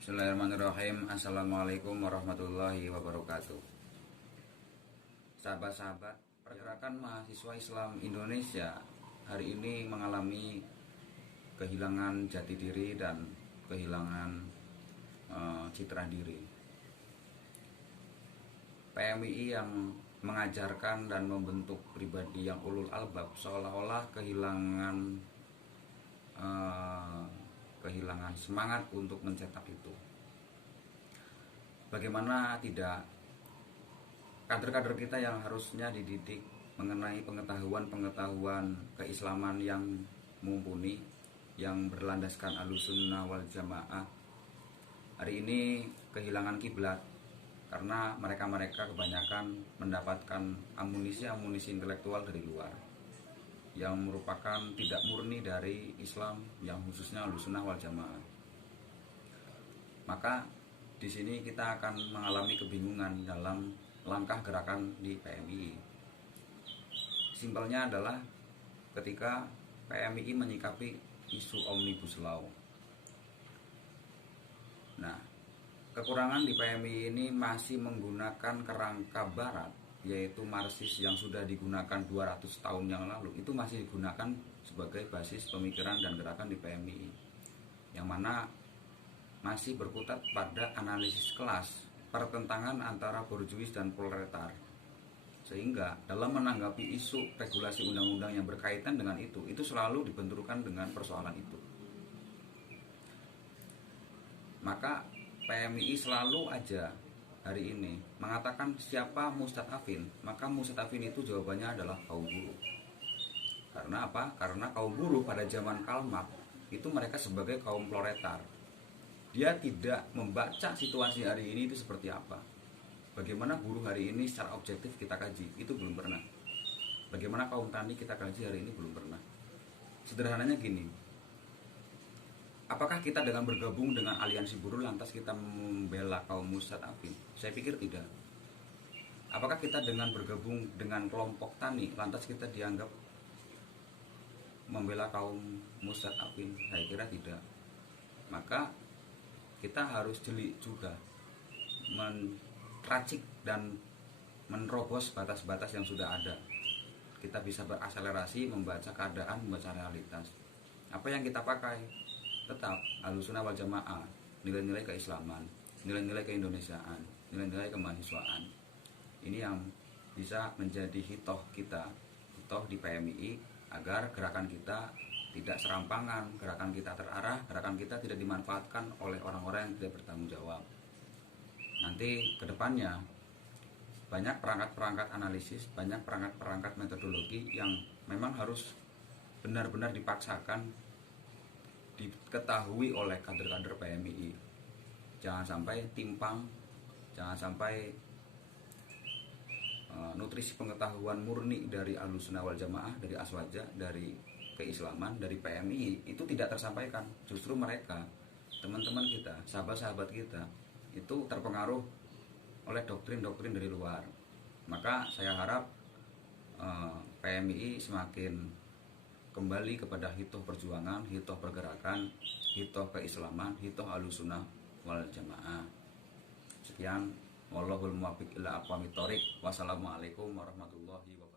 Bismillahirrahmanirrahim. Assalamualaikum warahmatullahi wabarakatuh. Sahabat-sahabat, pergerakan mahasiswa Islam Indonesia hari ini mengalami kehilangan jati diri dan kehilangan citra diri. PMII yang mengajarkan dan membentuk pribadi yang ulul albab seolah-olah kehilangan semangat untuk mencetak itu. Bagaimana tidak kader-kader kita yang harusnya dididik mengenai pengetahuan keislaman yang mumpuni, yang berlandaskan Ahlussunnah wal Jamaah, hari ini kehilangan kiblat karena mereka kebanyakan mendapatkan amunisi intelektual dari luar yang merupakan tidak murni dari Islam, yang khususnya Ahlussunnah wal Jamaah. Maka di sini kita akan mengalami kebingungan dalam langkah gerakan di PMII. Simpelnya adalah ketika PMII menyikapi isu Omnibus Law. Nah, kekurangan di PMII ini masih menggunakan kerangka barat, yaitu Marxis yang sudah digunakan 200 tahun yang lalu. Itu masih digunakan sebagai basis pemikiran dan gerakan di PMII, yang mana masih berkutat pada analisis kelas, pertentangan antara borjuis dan proletar. Sehingga dalam menanggapi isu regulasi undang-undang yang berkaitan dengan itu selalu dibenturkan dengan persoalan itu. Maka PMII selalu aja hari ini mengatakan siapa mustadafin, maka mustadafin itu jawabannya adalah kaum buruh. Karena apa? Karena kaum buruh pada zaman Karl Marx itu mereka sebagai kaum proletar. Dia tidak membaca situasi hari ini itu seperti apa. Bagaimana buruh hari ini secara objektif kita kaji, itu belum pernah. Bagaimana kaum tani kita kaji hari ini belum pernah. Sederhananya gini, apakah kita dengan bergabung dengan aliansi buruh lantas kita membela kaum mustadafin? Saya pikir tidak. Apakah kita dengan bergabung dengan kelompok tani lantas kita dianggap membela kaum mustadafin? Saya kira tidak. Maka kita harus jeli juga meracik dan menerobos batas-batas yang sudah ada. Kita bisa berakselerasi, membaca keadaan, membaca realitas. Apa yang kita pakai? Tetap Ahlussunnah wal Jamaah, nilai-nilai keislaman, nilai-nilai keindonesiaan, nilai-nilai kemahasiswaan. Ini yang bisa menjadi hitoh kita, hitoh di PMII, agar gerakan kita tidak serampangan, gerakan kita terarah, gerakan kita tidak dimanfaatkan oleh orang-orang yang tidak bertanggung jawab. Nanti kedepannya banyak perangkat-perangkat analisis, banyak perangkat-perangkat metodologi yang memang harus benar-benar dipaksakan diketahui oleh kader-kader PMII. Jangan sampai timpang, jangan sampai nutrisi pengetahuan murni dari Ahlussunnah wal Jamaah, dari Aswaja, dari keislaman, dari PMII itu tidak tersampaikan. Justru mereka, teman-teman kita, sahabat-sahabat kita itu terpengaruh oleh doktrin-doktrin dari luar. Maka saya harap PMII semakin kembali kepada hitoh perjuangan, hitoh pergerakan, hitoh keislaman, hitoh Ahlussunnah wal Jamaah. Sekian, wallahul muwaffiq ila aqwamit thoriq. Wassalamualaikum warahmatullahi wabarakatuh.